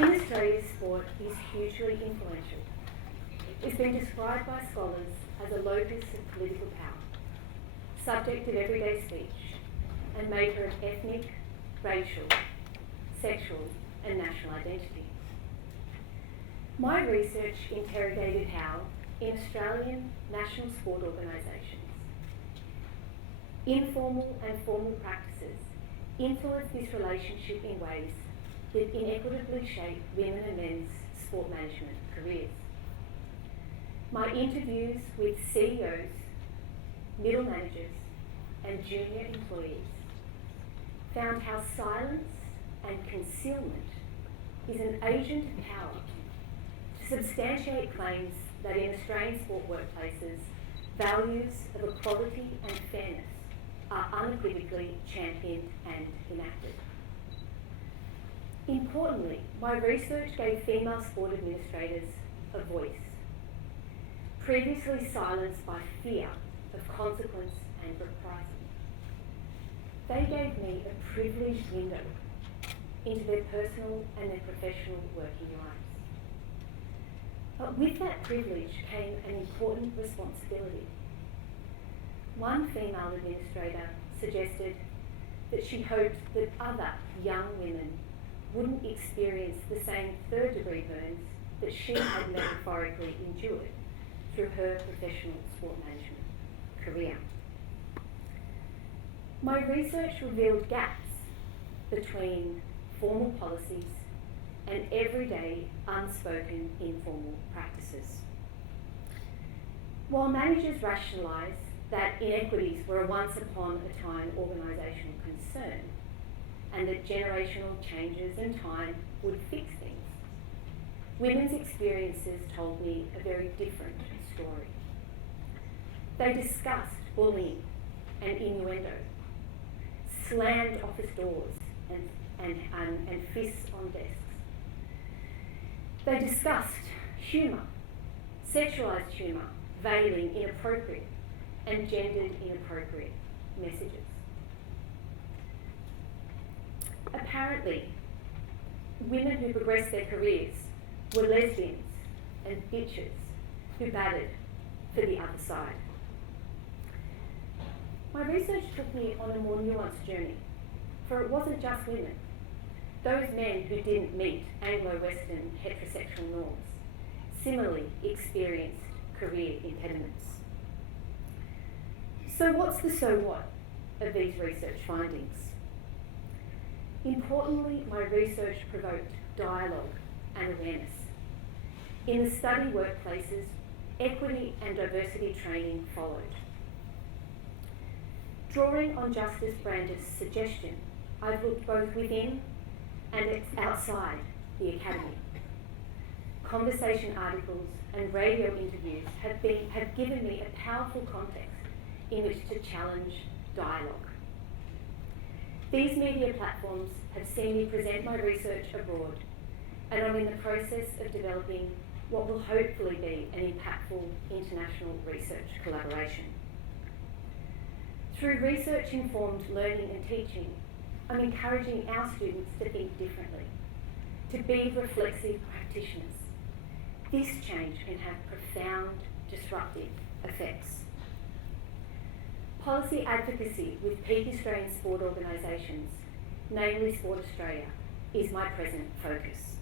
In Australia, sport is hugely influential. It's been described by scholars as a locus of political power, subject of everyday speech, and maker of ethnic, racial, sexual, and national identity. My research interrogated how, in Australian national sport organisations, informal and formal practices influence this relationship in ways that inequitably shape women and men's sport management careers. My interviews with CEOs, middle managers, and junior employees found how silence and concealment is an agent of power to substantiate claims that in Australian sport workplaces, values of equality and fairness are unequivocally championed and enacted. Importantly, my research gave female sport administrators a voice, previously silenced by fear of consequence and reprisal. They gave me a privileged window into their personal and their professional working lives. But with that privilege came an important responsibility. One female administrator suggested that she hoped that other young women wouldn't experience the same third-degree burns that she had metaphorically endured through her professional sport management career. My research revealed gaps between formal policies and everyday unspoken informal practices. While managers rationalise that inequities were a once upon a time organisational concern and that generational changes in time would fix things, women's experiences told me a very different story. They discussed bullying and innuendo, slammed office doors and fists on desks. They discussed humour, sexualised humour, veiling inappropriate and gendered inappropriate messages. Apparently, women who progressed their careers were lesbians and bitches who batted for the other side. My research took me on a more nuanced journey, for it wasn't just women. Those men who didn't meet Anglo-Western heterosexual norms similarly experienced career impediments. So what's the so what of these research findings? Importantly, my research provoked dialogue and awareness. In the study workplaces, equity and diversity training followed. Drawing on Justice Brander's suggestion, I've looked both within and outside the Academy. Conversation articles and radio interviews have given me a powerful context in which to challenge dialogue. These media platforms have seen me present my research abroad, and I'm in the process of developing what will hopefully be an impactful international research collaboration. Through research-informed learning and teaching, I'm encouraging our students to think differently, to be reflexive practitioners. This change can have profound disruptive effects. Policy advocacy with peak Australian sport organisations, namely Sport Australia, is my present focus.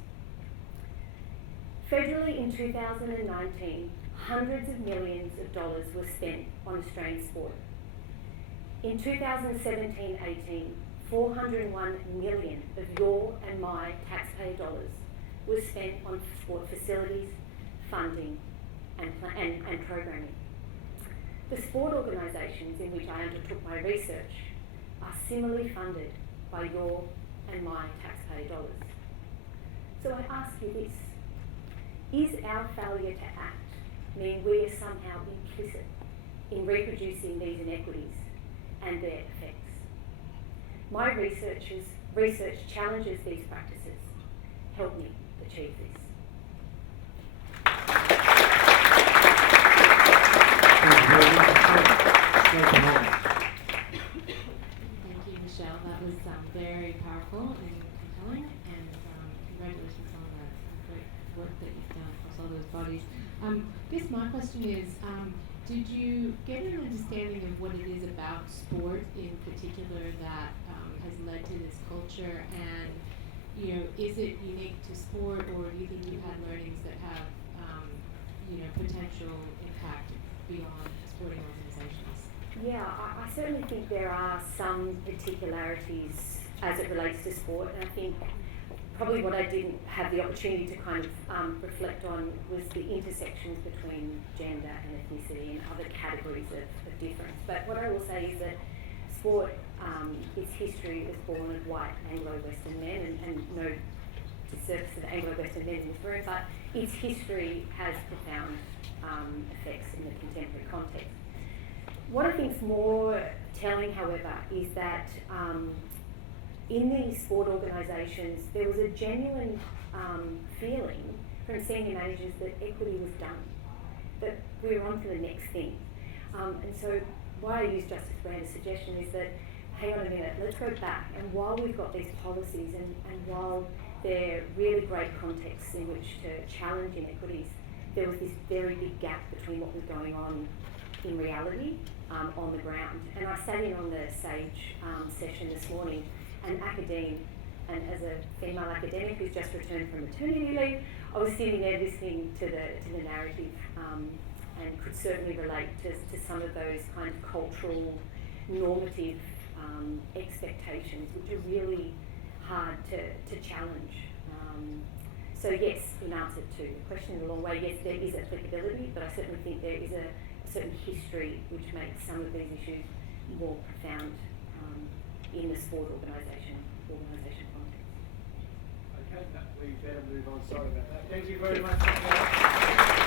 Federally in 2019, hundreds of millions of dollars were spent on Australian sport. In 2017-18, 401 million of your and my taxpayer dollars was spent on sport facilities, funding and programming. The sport organisations in which I undertook my research are similarly funded by your and my taxpayer dollars. So I ask you this: is our failure to act mean we are somehow implicit in reproducing these inequities and their effects? My research challenges these practices. Help me achieve this. Thank you, Michelle. That was very powerful and compelling, and congratulations on bodies. Guess my question is, did you get an understanding of what it is about sport in particular that has led to this culture, and is it unique to sport, or do you think you've had learnings that have potential impact beyond sporting organisations? Yeah, I certainly think there are some particularities as it relates to sport, and I think probably what I didn't have the opportunity to kind of reflect on was the intersections between gender and ethnicity and other categories of difference. But what I will say is that sport, its history was born of white Anglo-Western men, and no disservice to the Anglo-Western men in this room, but its history has profound effects in the contemporary context. What I think is more telling, however, is that in these sport organisations, there was a genuine feeling from senior managers that equity was done, that we were on to the next thing. And so why I use Justice Brander's suggestion is that, hang on a minute, let's go back, and while we've got these policies and while there are really great contexts in which to challenge inequities, there was this very big gap between what was going on in reality on the ground. And I sat in on the SAGE session this morning, and academe, and as a female academic who's just returned from maternity leave, I was sitting there listening to the narrative and could certainly relate to some of those kind of cultural, normative expectations, which are really hard to challenge. So yes, in answer to the question in a long way, yes, there is applicability, but I certainly think there is a certain history which makes some of these issues more profound in the sport organisation context. Okay, we better move on. Sorry about that. Thank you very much.